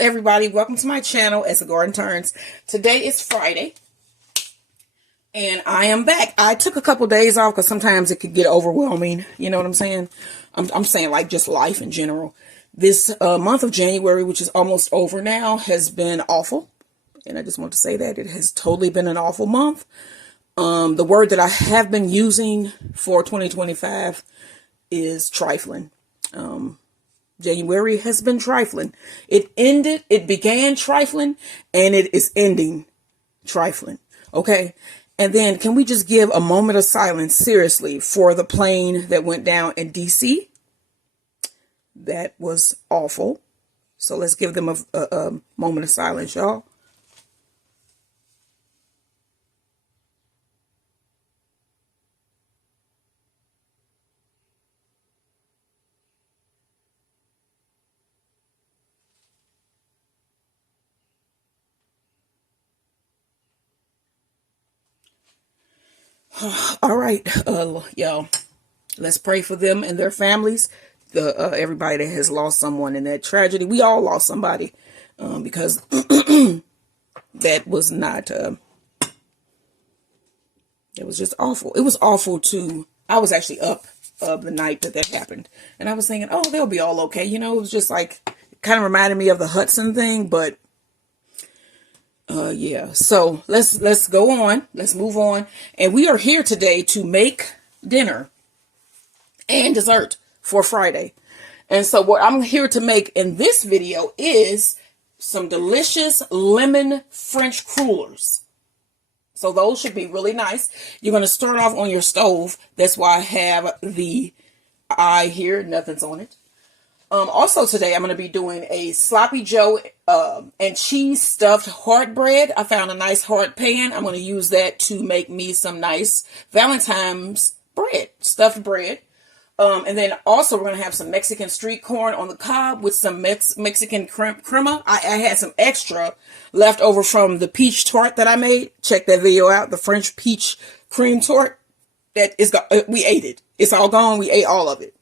everybody, welcome to my channel as the garden turns. Today is Friday and I am back. I took a couple days off because sometimes it could get overwhelming, you know what I'm saying? I'm saying like just life in general. This month of January, which is almost over now, has been awful, and I just want to say that it has totally been an awful month. The word that I have been using for 2025 is trifling. January has been trifling. It began trifling, and it is ending trifling. Okay. And then can we just give a moment of silence, seriously, for the plane that went down in DC? That was awful. So let's give them a moment of silence, y'all. All right, y'all, let's pray for them and their families. Everybody that has lost someone in that tragedy. We all lost somebody, because that was not, it was just awful. It was awful too. I was actually up the night that happened, and I was thinking, oh, they'll be all okay. You know, it was just like, it kind of reminded me of the Hudson thing, but yeah, so let's go on. Let's move on. And we are here today to make dinner and dessert for Friday. And so what I'm here to make in this video is some delicious lemon French crullers. So those should be really nice. You're going to start off on your stove. That's why I have the eye here. Nothing's on it. Also today, I'm going to be doing a sloppy Joe and cheese stuffed hard bread. I found a nice hard pan. I'm going to use that to make me some nice Valentine's bread, stuffed bread. And then also we're going to have some Mexican street corn on the cob with some Mexican crema. I had some extra left over from the peach tart that I made. Check that video out, the French peach cream tart. We ate it. It's all gone. We ate all of it.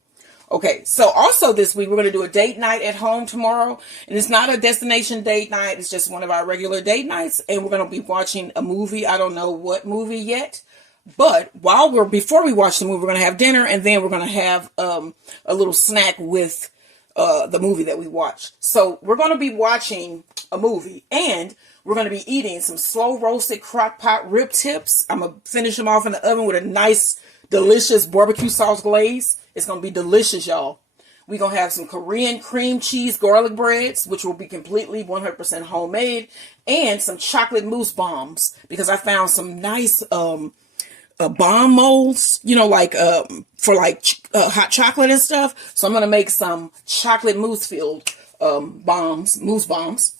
Okay, so also this week, we're going to do a date night at home tomorrow. And it's not a destination date night. It's just one of our regular date nights. And we're going to be watching a movie. I don't know what movie yet. But before we watch the movie, we're going to have dinner. And then we're going to have a little snack with the movie that we watch. So we're going to be watching a movie. And we're going to be eating some slow roasted crock pot rib tips. I'm going to finish them off in the oven with a nice, delicious barbecue sauce glaze. It's going to be delicious, y'all. We're going to have some Korean cream cheese garlic breads, which will be completely 100% homemade, and some chocolate mousse bombs, because I found some nice bomb molds, you know, like for like hot chocolate and stuff. So I'm going to make some chocolate mousse filled mousse bombs.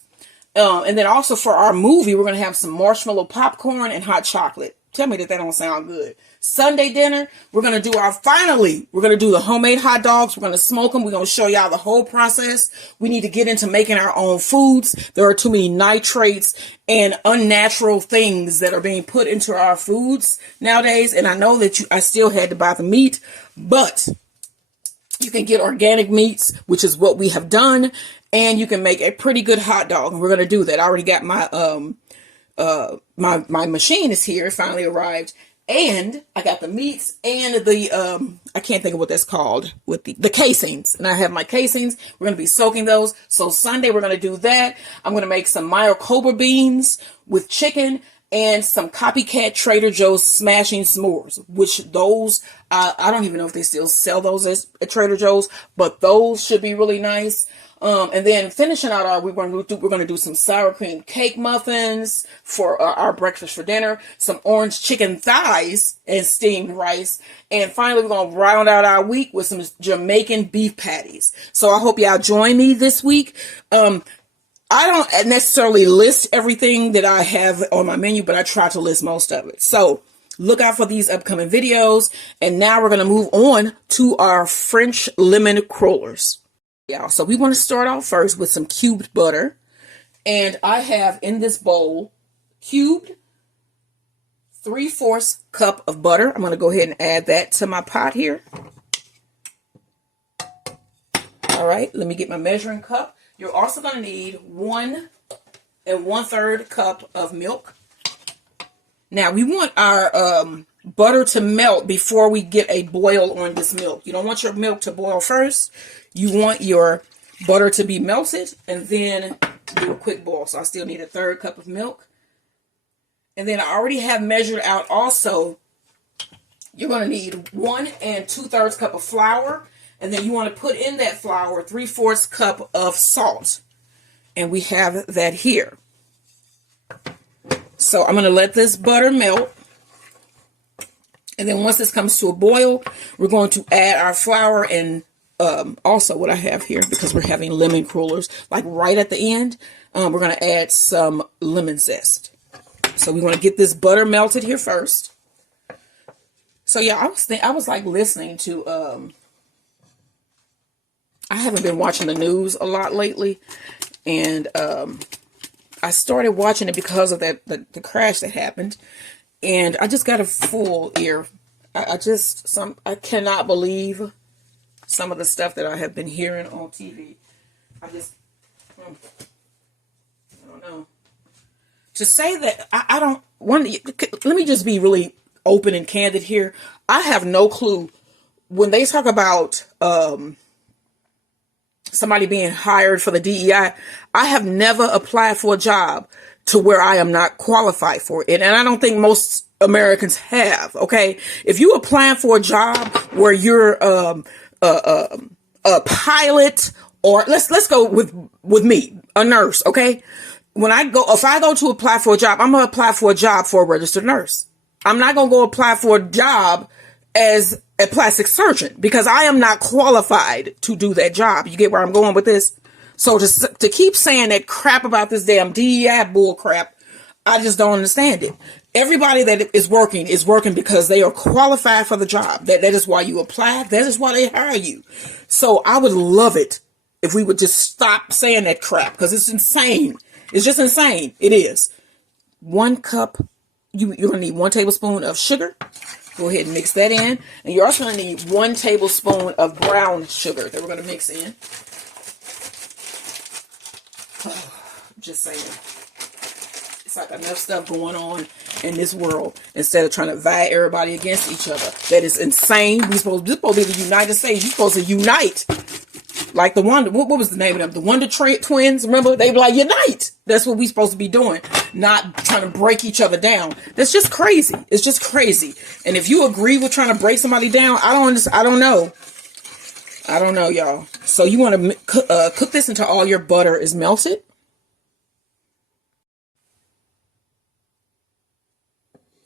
And then also for our movie, we're going to have some marshmallow popcorn and hot chocolate. Tell me that don't sound good. Sunday dinner, we're going to do we're going to do the homemade hot dogs. We're going to smoke them. We're going to show y'all the whole process. We need to get into making our own foods. There are too many nitrates and unnatural things that are being put into our foods nowadays. And I know that I still had to buy the meat, but you can get organic meats, which is what we have done. And you can make a pretty good hot dog. And we're going to do that. I already got my machine is here. It finally arrived. And I got the meats and the, I can't think of what that's called, with the casings. And I have my casings. We're going to be soaking those. So Sunday, we're going to do that. I'm going to make some Mayo Cobra beans with chicken and some copycat Trader Joe's smashing s'mores, which those, I don't even know if they still sell those at Trader Joe's, but those should be really nice. And then finishing out we're going to do some sour cream cake muffins for our breakfast for dinner, some orange chicken thighs and steamed rice. And finally, we're going to round out our week with some Jamaican beef patties. So I hope y'all join me this week. I don't necessarily list everything that I have on my menu, but I try to list most of it. So look out for these upcoming videos. And now we're going to move on to our French lemon crullers. Y'all, so we want to start off first with some cubed butter, and I have in this bowl cubed 3/4 cup of butter. I'm going to go ahead and add that to my pot here. All right, let me get my measuring cup. You're also going to need 1 1/3 cup of milk. Now, we want our butter to melt before we get a boil on this milk. You don't want your milk to boil first. You want your butter to be melted and then do a quick boil. So I still need 1/3 cup of milk. And then I already have measured out also, you're going to need 1 2/3 cup of flour. And then you want to put in that flour 3/4 cup of salt. And we have that here. So I'm going to let this butter melt. And then once this comes to a boil, we're going to add our flour and also what I have here, because we're having lemon crullers, like right at the end, we're going to add some lemon zest. So we want to get this butter melted here first. So yeah, I was like listening to, I haven't been watching the news a lot lately, and I started watching it because of the crash that happened, and I just got a full ear. I cannot believe some of the stuff that I have been hearing on TV. I don't know. To say that I don't want, let me just be really open and candid here. I have no clue when they talk about somebody being hired for the DEI. I have never applied for a job to where I am not qualified for it. And I don't think most Americans have. Okay. If you applying for a job where you're, a pilot, or let's go with me, a nurse. Okay. If I go to apply for a job, I'm going to apply for a job for a registered nurse. I'm not going to go apply for a job as a plastic surgeon because I am not qualified to do that job. You get where I'm going with this? So to keep saying that crap about this damn DEI bull crap, I just don't understand it. Everybody that is working because they are qualified for the job. That is why you apply. That is why they hire you. So I would love it if we would just stop saying that crap, because it's insane. It's just insane. It is. 1 cup. You're going to need 1 tablespoon of sugar. Go ahead and mix that in. And you're also going to need 1 tablespoon of brown sugar that we're going to mix in. Just saying. It's like enough stuff going on in this world instead of trying to vie everybody against each other. That is insane. This is supposed to be the United States. You're supposed to unite. Like the Wonder, what was the name of them? The Wonder Twins, remember? They be like, unite. That's what we're supposed to be doing. Not trying to break each other down. That's just crazy. It's just crazy. And if you agree with trying to break somebody down, I don't know. I don't know, y'all. So you want to cook this until all your butter is melted.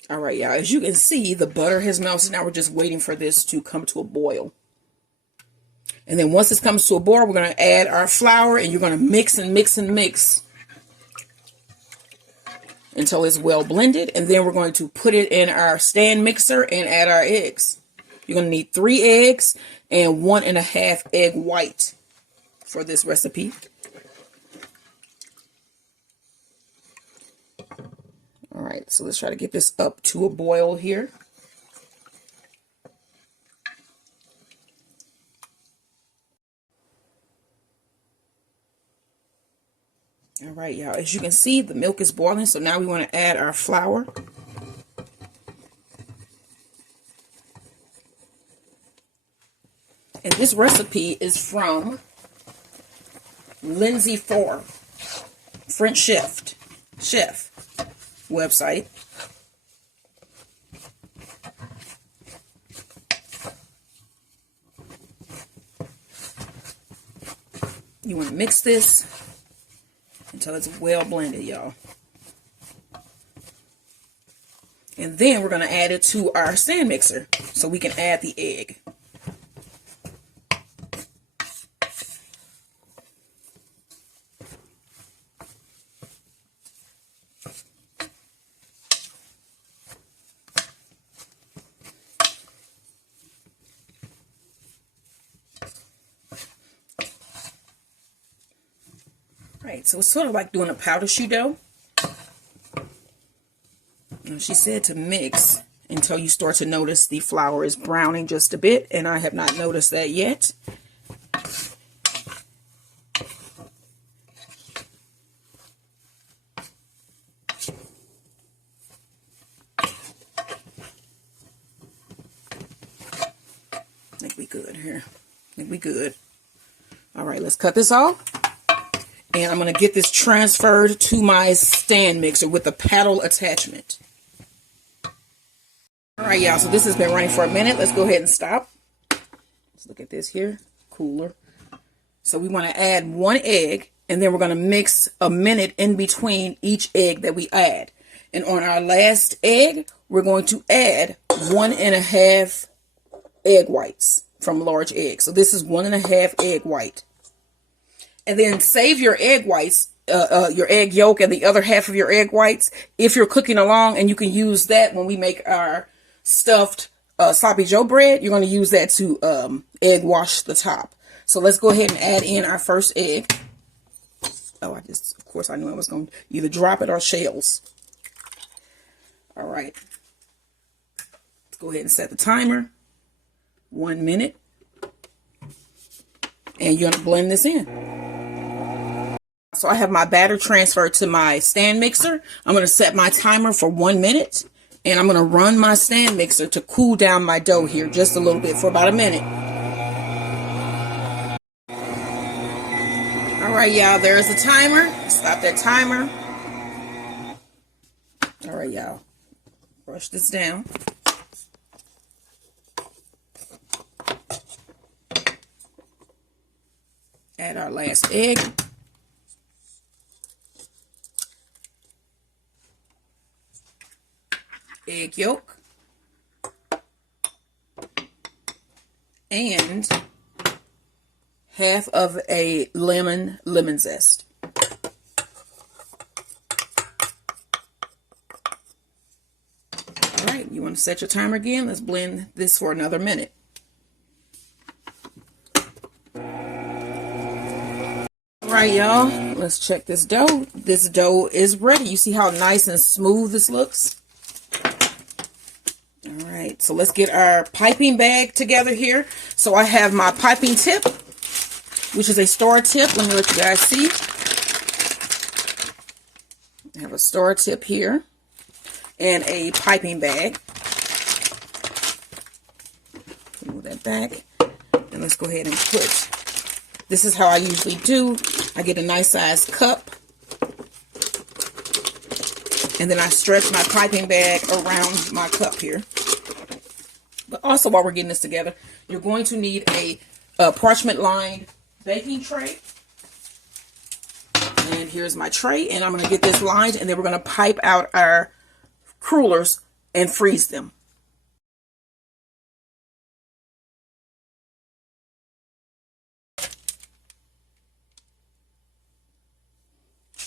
All right, y'all. As you can see, the butter has melted. Now we're just waiting for this to come to a boil. And then once this comes to a boil, we're going to add our flour, and you're going to mix and mix and mix until it's well blended. And then we're going to put it in our stand mixer and add our eggs. You're going to need 3 eggs and 1 1/2 egg white for this recipe. All right, so let's try to get this up to a boil here. All right, y'all, as you can see, the milk is boiling, so now we want to add our flour. And this recipe is from Lindsay Thor, French chef website. You want to mix this until it's well blended, y'all. And then we're going to add it to our stand mixer so we can add the egg. Right, so it's sort of like doing a powder shoe dough. And she said to mix until you start to notice the flour is browning just a bit, and I have not noticed that yet. think we good here. I think we good. All right, let's cut this off. And I'm going to get this transferred to my stand mixer with the paddle attachment. All right, y'all, so this has been running for a minute. Let's go ahead and stop. Let's look at this here, cooler. So we want to add 1 egg, and then we're going to mix a minute in between each egg that we add. And on our last egg, we're going to add 1.5 egg whites from large egg. So this is 1.5 egg white. And then save your egg whites, your egg yolk and the other half of your egg whites if you're cooking along, and you can use that when we make our stuffed sloppy joe bread. You're going to use that to egg wash the top. So let's go ahead and add in our first egg. Oh, of course I knew I was going to either drop it or shells. All right. Let's go ahead and set the timer. 1 minute. And you're going to blend this in. So I have my batter transferred to my stand mixer. I'm going to set my timer for 1 minute. And I'm going to run my stand mixer to cool down my dough here just a little bit for about a minute. All right, y'all, there's the timer. Stop that timer. All right, y'all, brush this down. Add our last egg. Egg yolk. And half of a lemon zest. All right, you want to set your timer again. Let's blend this for another minute. All right, y'all, let's check this dough. This dough is ready. You see how nice and smooth this looks? All right, so let's get our piping bag together here. So I have my piping tip, which is a star tip. Let me let you guys see. I have a star tip here and a piping bag. Move that back. And let's go ahead and put, this is how I usually do. I get a nice size cup. And then I stretch my piping bag around my cup here. But also, while we're getting this together, you're going to need a parchment lined baking tray. And here's my tray, and I'm going to get this lined, and then we're going to pipe out our crullers and freeze them.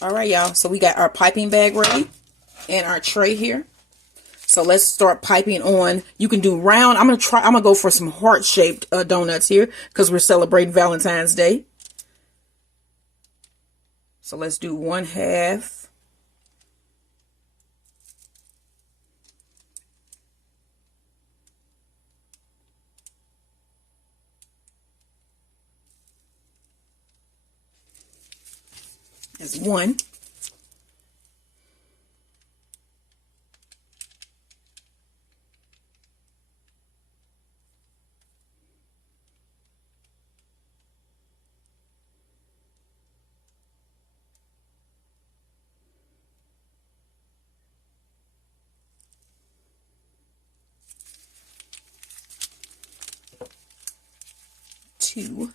All right, y'all, so we got our piping bag ready and our tray here. So let's start piping on. You can do round. I'm gonna go for some heart-shaped donuts here because we're celebrating Valentine's Day. So let's do 1/2. That's 1. Two.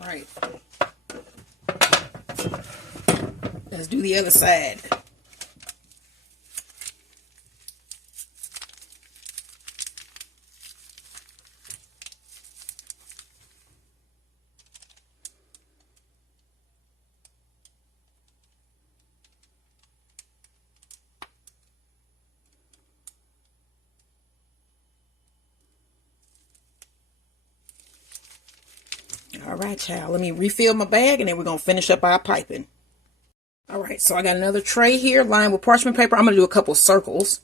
All right. Let's do the other side. All right, child. Let me refill my bag, and then we're going to finish up our piping. All right, so I got another tray here lined with parchment paper. I'm going to do a couple circles.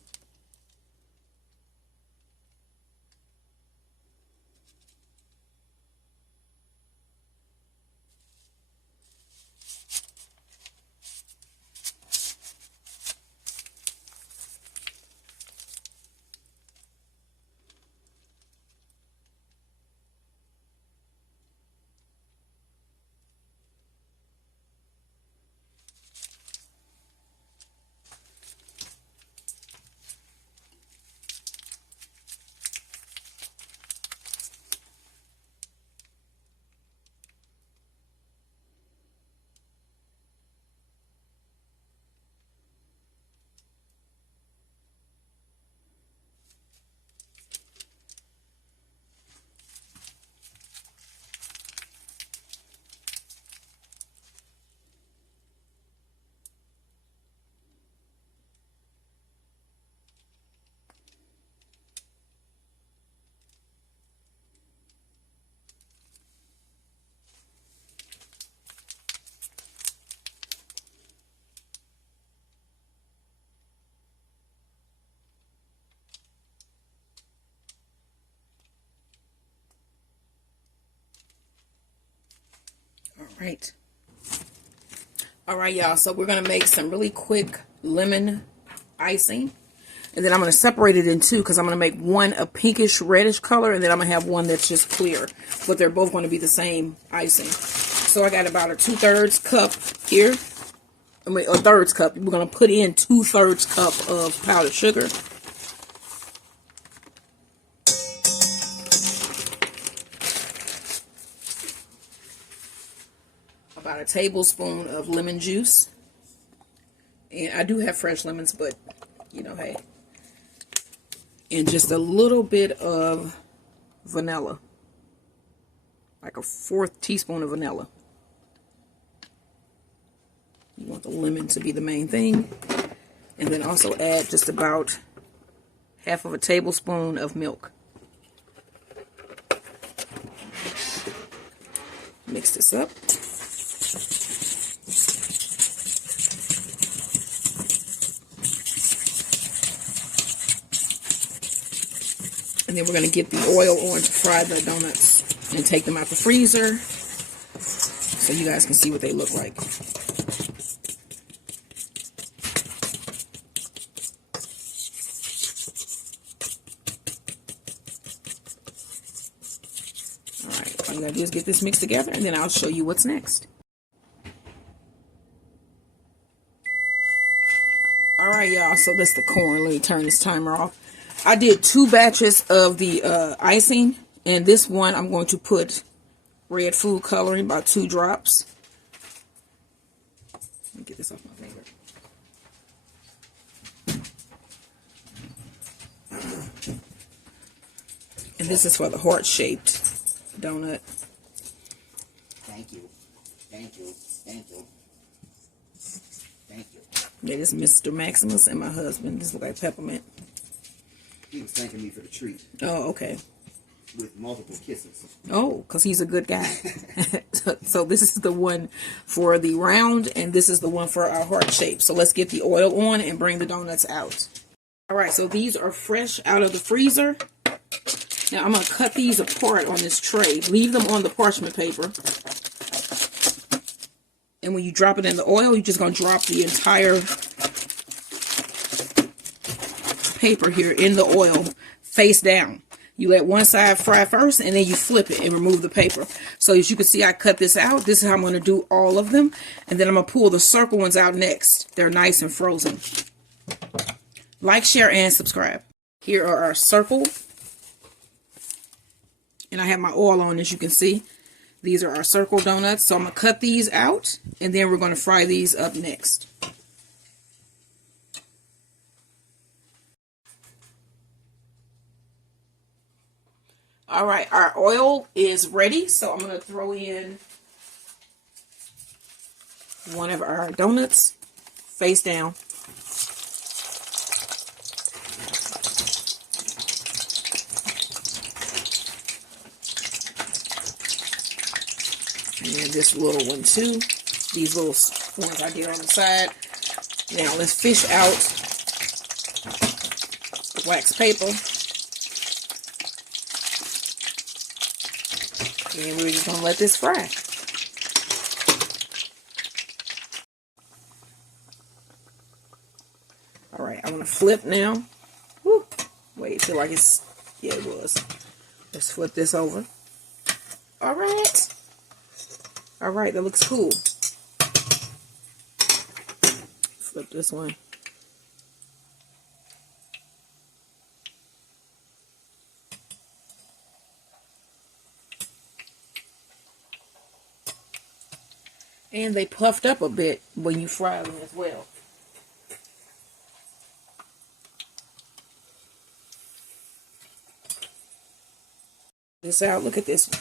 All right, y'all. So we're going to make some really quick lemon icing. And then I'm going to separate it in two because I'm going to make one a pinkish reddish color. And then I'm going to have one that's just clear. But they're both going to be the same icing. So I got about a 2/3 cup here. I mean, a thirds cup. We're going to put in 2/3 cup of powdered sugar. About a tablespoon of lemon juice. And I do have fresh lemons, but, you know, hey. And just a little bit of vanilla. Like a 1/4 teaspoon of vanilla. You want the lemon to be the main thing. And then also add just about 1/2 tablespoon of milk. Mix this up. And then we're going to get the oil on to fry the donuts and take them out the freezer so you guys can see what they look like. Alright, all you got to do is get this mixed together and then I'll show you what's next. Alright, y'all, so that's the corn. Let me turn this timer off. I did 2 batches of the icing, and this one I'm going to put red food coloring, about 2 drops. Let me get this off my finger. And this is for the heart-shaped donut. Thank you. Thank you. Thank you. Thank you. Yeah, this is Mr. Maximus and my husband. This looks like peppermint. He was thanking me for the treat. Oh, okay. With multiple kisses. Oh, because he's a good guy. So this is the one for the round, and this is the one for our heart shape. So let's get the oil on and bring the donuts out. All right, so these are fresh out of the freezer. Now I'm going to cut these apart on this tray. Leave them on the parchment paper. And when you drop it in the oil, you're just going to drop the entire paper here in the oil face down. You let one side fry first and then you flip it and remove the paper. So as you can see, I cut this out. This is how I'm going to do all of them. And then I'm going to pull the circle ones out next. They're nice and frozen. Like, share, and subscribe. Here are our circle. And I have my oil on, as you can see. These are our circle donuts. So I'm going to cut these out and then we're going to fry these up next. All right, our oil is ready, so I'm going to throw in one of our donuts face down. And this little one too. these little ones I did on the side. Now let's fish out the wax paper. And we're just going to let this fry. Alright, I'm going to flip now. Woo. Wait, I feel like it's... Yeah, it was. Let's flip this over. Alright. Alright, that looks cool. Flip this one. And they puffed up a bit when you fry them as well. This out, look at this one.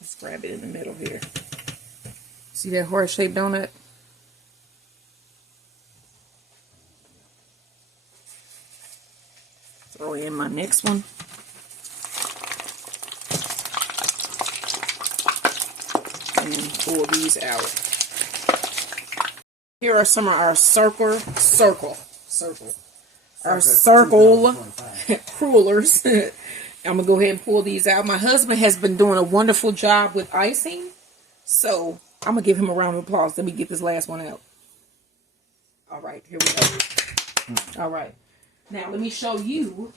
Let's grab it in the middle here. See that heart-shaped donut? Throw in my next one. And pull these out. Here are some of our circle crullers. I'm gonna go ahead and pull these out. My husband has been doing a wonderful job with icing, so I'm gonna give him a round of applause. Let me get this last one out. All right, here we go. All right, now let me show you.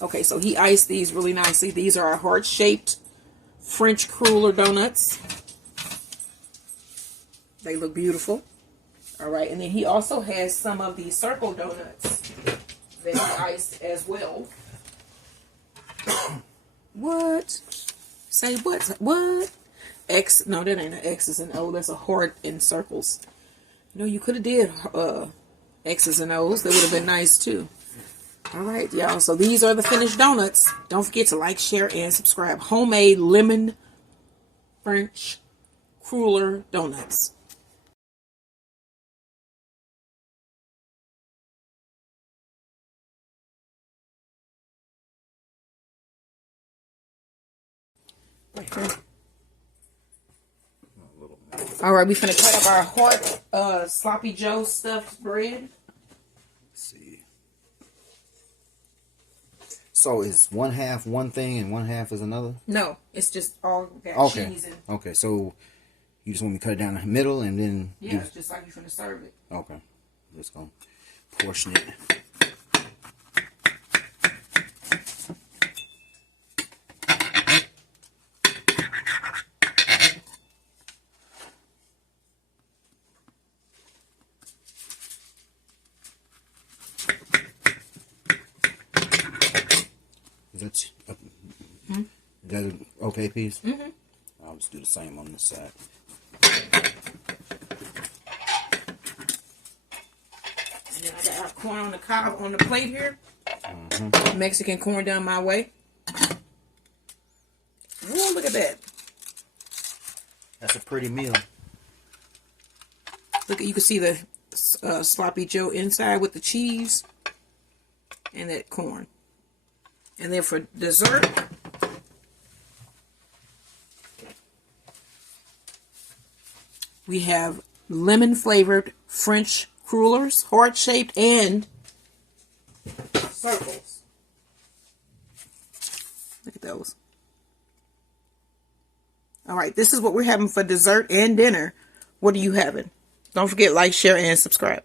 Okay, so he iced these really nicely. These are our heart-shaped French cruller donuts. They look beautiful. All right, and then he also has some of these circle donuts that he iced as well. What? Say what? What? X? No, that ain't an X's and O. That's a heart in circles. No, you could have did X's and O's. That would have been nice too. All right, y'all. So these are the finished donuts. Don't forget to like, share, and subscribe. Homemade lemon French cruller donuts. Right here. All right, we finna cut up our heart sloppy Joe stuffed bread. Let's see. So is one half one thing and one half is another? No, it's just all got cheese in. Okay, so you just want me to cut it down the middle and then... Yeah, it's just like you're finna serve it. Okay. Let's go portion it. Is that an okay piece? Mm-hmm. I'll just do the same on this side. And then I got our corn on the cob on the plate here. Mexican corn done my way. Whoa, look at that. That's a pretty meal. Look at, you can see the sloppy Joe inside with the cheese and that corn. And then for dessert, we have lemon flavored French crullers, heart shaped and circles. Look at those. All right, this is what we're having for dessert and dinner. What are you having? Don't forget, like, share, and subscribe.